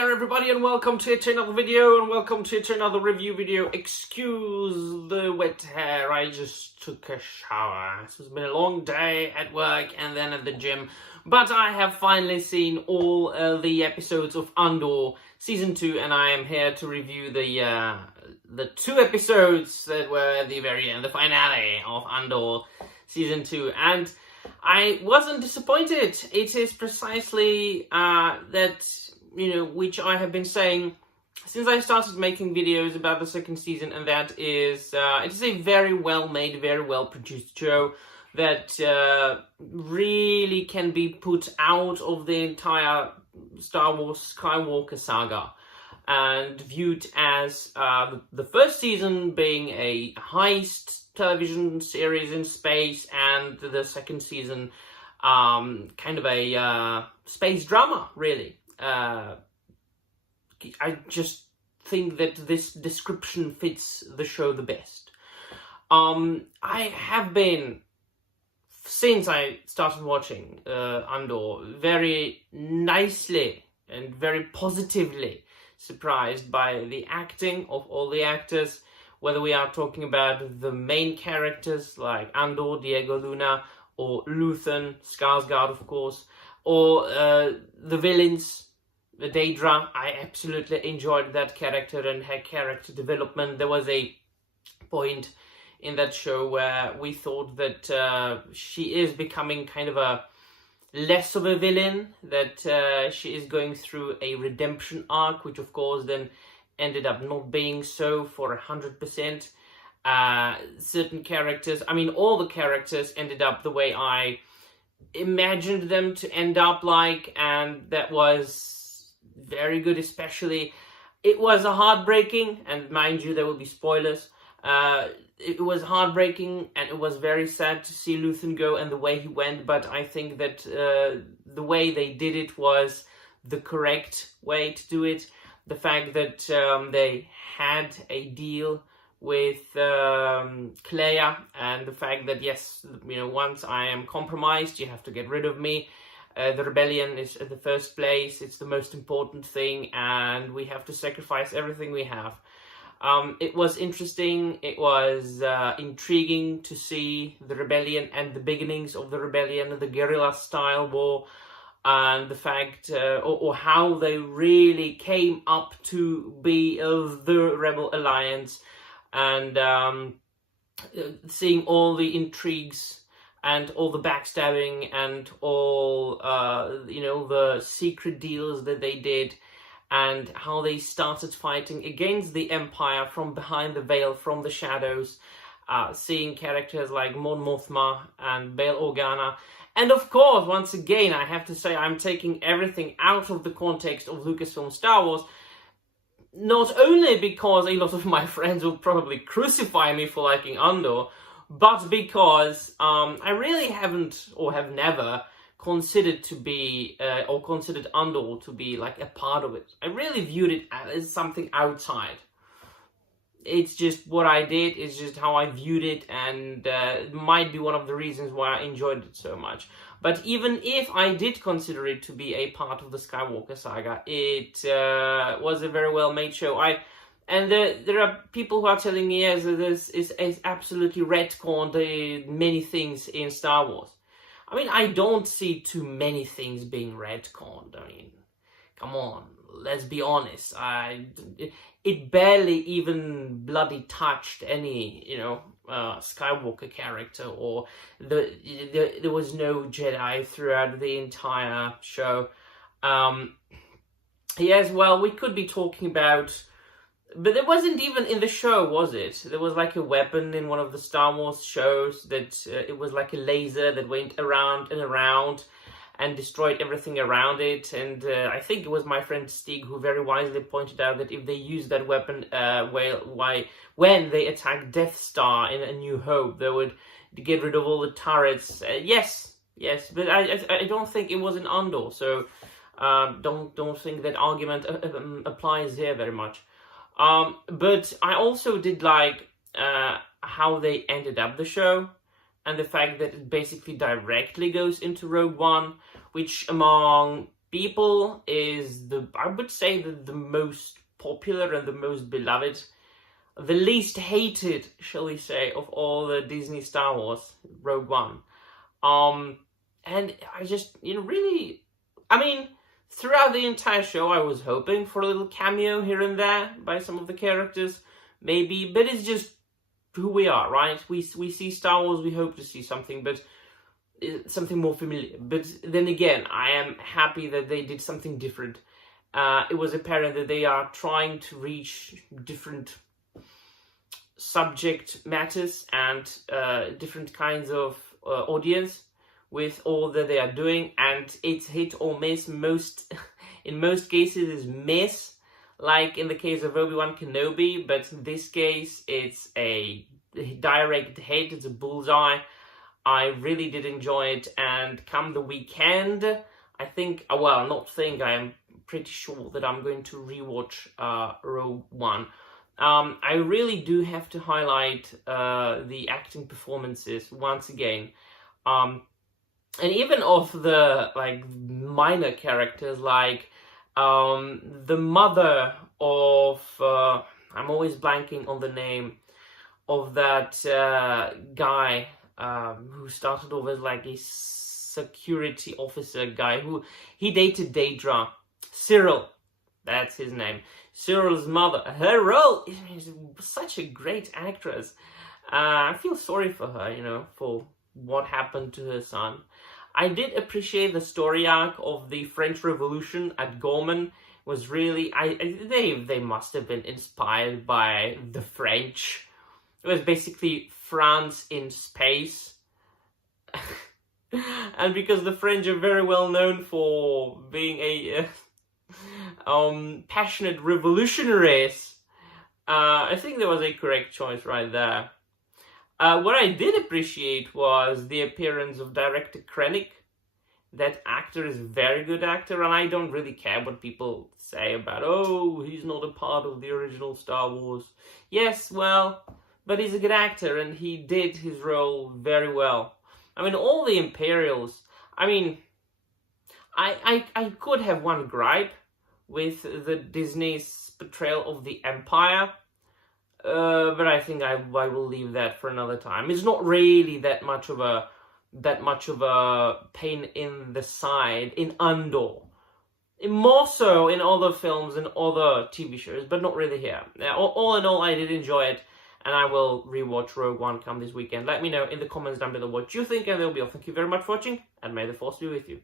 there everybody, and welcome to yet another video, and welcome to yet another review video. Excuse the wet hair, I just took a shower. This has been a long day at work and then at the gym, but I have finally seen all the episodes of Andor Season 2, and I am here to review the 2 episodes that were at the very end, the finale of Andor Season 2, and I wasn't disappointed. It is precisely that, which I have been saying since I started making videos about the second season, and that is, it is a very well made, very well produced show that really can be put out of the entire Star Wars Skywalker saga and viewed as the first season being a heist television series in space, and the second season kind of a space drama, really. I just think that this description fits the show the best. I have been, since I started watching Andor, very nicely and very positively surprised by the acting of all the actors, whether we are talking about the main characters like Andor, Diego Luna, or Luthen, Skarsgård, of course, or the villains, the Daedra. I absolutely enjoyed that character and her character development. There was a point in that show where we thought that she is becoming kind of a less of a villain, that she is going through a redemption arc, which of course then ended up not being so for 100%. Certain characters, all the characters ended up the way I imagined them to end up like, and that was very good. Especially, it was a heartbreaking, and mind you, there will be spoilers. It was heartbreaking, and it was very sad to see Luthen go and the way he went, but I think that the way they did it was the correct way to do it. The fact that they had a deal with Clea, and the fact that, yes, once I am compromised, you have to get rid of me. The rebellion is at the first place, it's the most important thing, and we have to sacrifice everything we have. It was interesting, it was intriguing to see the rebellion and the beginnings of the rebellion, the guerrilla-style war, and the fact, or how they really came up to be the Rebel Alliance, and seeing all the intrigues and all the backstabbing and all, the secret deals that they did, and how they started fighting against the Empire from behind the veil, from the shadows, seeing characters like Mon Mothma and Bail Organa. And of course, once again, I have to say I'm taking everything out of the context of Lucasfilm Star Wars, not only because a lot of my friends will probably crucify me for liking Andor, but because I really haven't, or have never, considered to be, or considered Andor to be like a part of it. I really viewed it as something outside. It's just what I did, it's just how I viewed it, and it might be one of the reasons why I enjoyed it so much. But even if I did consider it to be a part of the Skywalker saga, it was a very well made show. And there are people who are telling me, yes, this is absolutely retconned many things in Star Wars. I don't see too many things being retconned. Come on, let's be honest. It barely even bloody touched any, Skywalker character, or there was no Jedi throughout the entire show. Yes, well, we could be talking about, but there wasn't even in the show, was it? There was like a weapon in one of the Star Wars shows that it was like a laser that went around and around and destroyed everything around it. And I think it was my friend Stig who very wisely pointed out that if they used that weapon, when they attacked Death Star in A New Hope, they would get rid of all the turrets. Yes, but I don't think it was in Andor, so don't think that argument applies here very much. But I also did like how they ended up the show, and the fact that it basically directly goes into Rogue One, which among people is I would say, the most popular and the most beloved, the least hated, shall we say, of all the Disney Star Wars, Rogue One. And I just, really, I mean, throughout the entire show, I was hoping for a little cameo here and there by some of the characters, maybe, but it's just who we are, right? We see Star Wars, we hope to see something, but something more familiar. But then again, I am happy that they did something different. It was apparent that they are trying to reach different subject matters and different kinds of audience with all that they are doing, and it's hit or miss. In most cases is miss, like in the case of Obi-Wan Kenobi, but in this case it's a direct hit, it's a bullseye. I really did enjoy it, and come the weekend, I am pretty sure that I'm going to rewatch Rogue One. I really do have to highlight the acting performances once again. And even of the minor characters, like the mother of I'm always blanking on the name of that guy who started off as like a security officer guy who he dated Daedra. Cyril, that's his name. Cyril's mother. Her role is such a great actress. I feel sorry for her, for what happened to her son. I did appreciate the story arc of the French Revolution at Gorman. Was really, they must have been inspired by the French. It was basically France in space. And because the French are very well known for being a passionate revolutionaries, I think there was a correct choice right there. What I did appreciate was the appearance of director Krennic. That actor is a very good actor, and I don't really care what people say about, oh, he's not a part of the original Star Wars. Yes, well, but he's a good actor, and he did his role very well. I mean, all the Imperials, I could have one gripe with the Disney's portrayal of the Empire, but I think I will leave that for another time. It's not really that much of a pain in the side in Andor. More so in other films and other TV shows, but not really here. All in all, I did enjoy it, and I will rewatch Rogue One come this weekend. Let me know in the comments down below what you think, and that'll be all. Thank you very much for watching, and may the Force be with you.